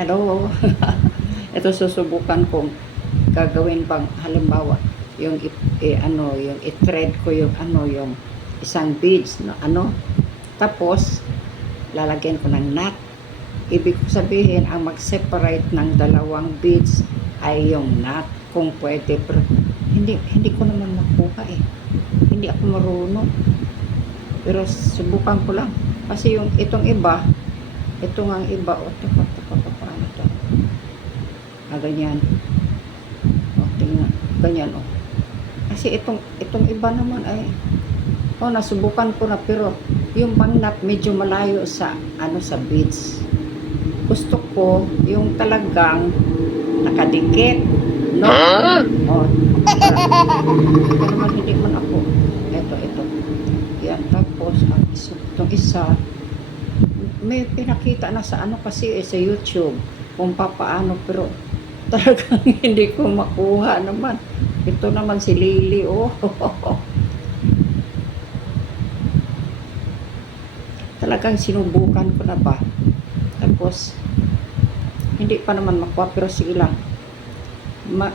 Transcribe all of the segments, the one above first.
Hello. Ito susubukan kong gagawin bang halimbawa yung yung i-thread ko yung yung isang beads no tapos lalagyan ko ng knot. Ibig sabihin ang mag-separate ng dalawang beads ay yung knot kung pwede, pero hindi ko naman makuha hindi ako marunong, pero subukan ko lang kasi yung itong iba, ito nga ang iba paano to, ganyan, tingnan, ganyan kasi itong iba naman ay nasubukan ko na, pero yung pangnat medyo malayo sa sa beads. Gusto ko yung talagang nakadikit, no? Naman hindi man ako ito yan. Tapos itong isa may pinakita na sa kasi sa YouTube kung papaano, pero talagang hindi ko makuha naman. Ito naman si Lily, talagang sinubukan ko na ba, tapos hindi pa naman makuha, pero sige lang,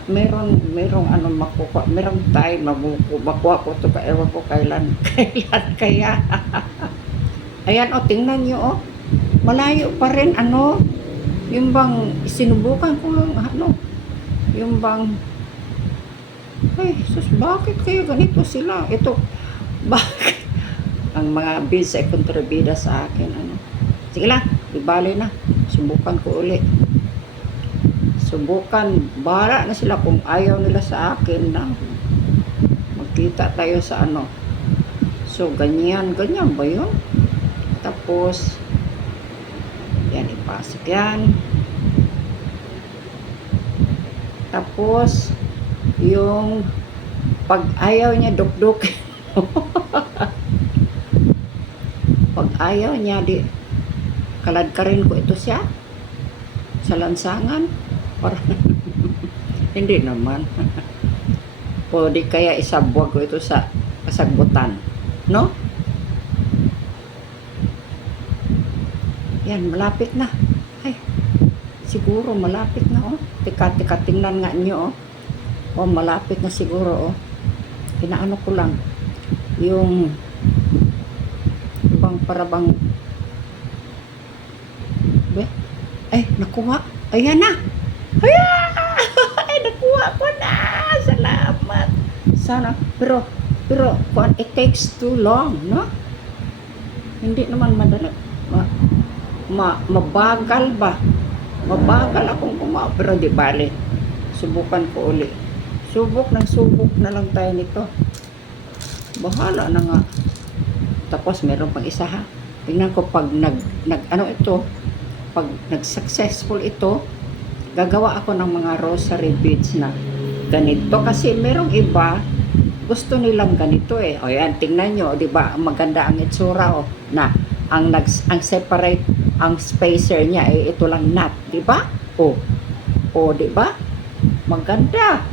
merong makukuha, merong time makuha ko ito, ewan ko kailan kaya. Ayan, tingnan nyo, malayo pa rin, yung bang sinubukan ko yung bang, ay sus, bakit kaya ganito sila, ito bakit ang mga beads ay kontrabida sa akin, sige lang, ibali na, subukan ko uli, bahala na sila kung ayaw nila sa akin na magkita tayo sa so ganyan ba yun. Tapos yan, ipasok yan, tapos yung pag ayaw niya dukduk pag ayaw niya kaladkarin ko ito siya sa lansangan para hindi naman o di kaya isabwag ko ito sa kasagbutan, no? Yan, malapit na, ay siguro malapit na, tika tingnan nga nyo, malapit na siguro, pinaano ko lang yung bang parabang nakuha, ayan na, nakuha ko na, salamat sana, pero it takes too long, no? Hindi naman madali, mabagal akong kumawa, pero di bale, subukan ko uli, subok na lang tayo nito, bahala na nga. Tapos meron pang isa, tingnan ko pag pag nag-successful ito, gagawa ako ng mga rosary beads na ganito, kasi merong iba gusto nilang ganito yan, tingnan nyo, di ba maganda ang itsura, na ang separate, ang spacer niya ito lang knot, di ba? Di ba? Maganda.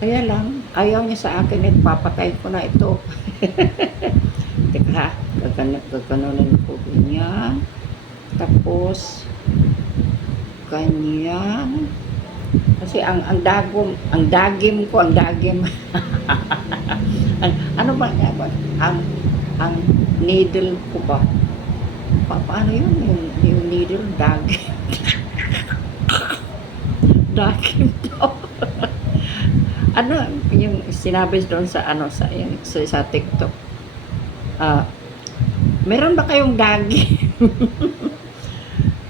Kaya lang ayaw niya sa akin, papatay ko na ito. Teka, gaganunin ko ganyan. Tapos ganyan. Kasi ang dagim ano ba ang needle ko ba? Paano yun? Yung needle, dagim daw. Yung sinabi doon sa sa TikTok, meron ba kayong dagim?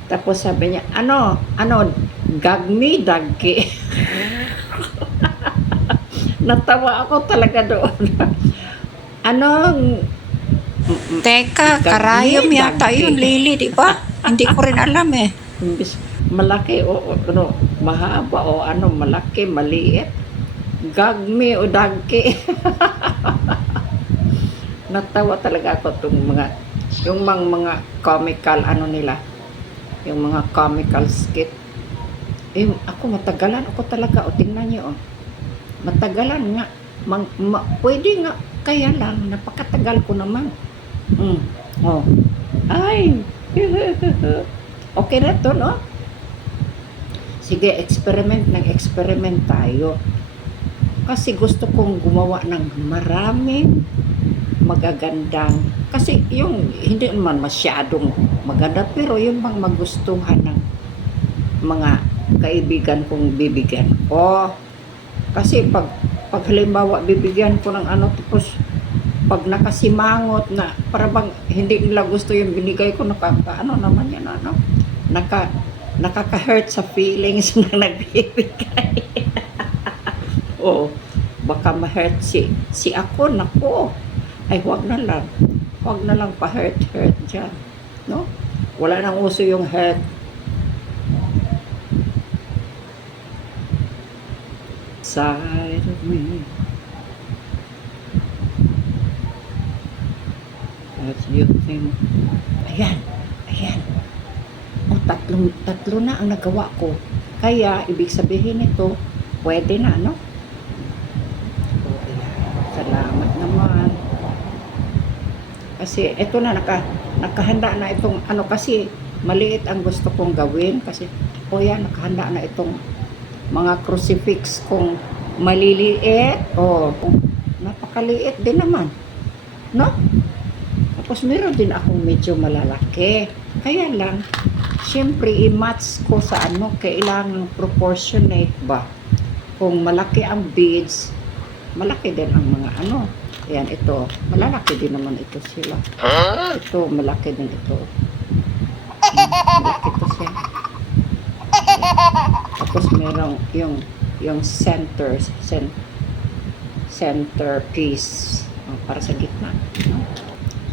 Tapos sabi niya, gagmi, dagki. Natawa ako talaga doon. Teka, karayom yata yun, Lily, di ba? Hindi ko rin alam Malaki mahaba malaki, maliit. Gagmi o dagki. Natawa talaga ako yung mga comical nila. Yung mga comical skit. Ako matagalan ako talaga, tingnan niyo, matagalan nga, pwede nga, kaya lang napakatagal ko naman. Ay okay na to, no? sige, experiment tayo. Kasi gusto kong gumawa ng maraming magagandang, kasi yung hindi naman masyadong maganda, pero yung bang magustuhan ng mga kaibigan kong bibigyan ko. Kasi pag halimbawa bibigyan ko ng ano, tapos pag nakasimangot na para bang hindi nila gusto yung binigay ko, ano naman yan, ano, nakaka-hurt sa feelings ng nagbibigay. Oo, baka ma-hurt si ako, nako. Ay, wag na lang pa-hurt dyan, no? Wala nang uso yung hurt. Side of me, as you think. Ayan. O, tatlo na ang nagawa ko. Kaya, ibig sabihin nito, pwede na, no? O, ayan. Salamat naman. Kasi, ito na, nakahanda na itong, ano, kasi, maliit ang gusto kong gawin. Kasi, o yan, nakahanda na itong mga crucifix kong maliliit. O, napakaliit din naman. No? Tapos meron din akong medyo malalaki. Kaya lang, syempre, i-match ko sa ano, kailangan proportionate ba? Kung malaki ang beads, malaki din ang mga ano. Ayan, ito. Malalaki din naman ito sila. Ito, malaki din ito. Malaki ito siya. Tapos merong yung centerpiece para sa gitna. No?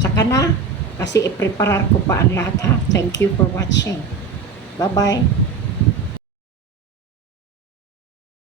Saka na, kasi i-preparar ko pa ang lahat ha. Thank you for watching. Bye-bye.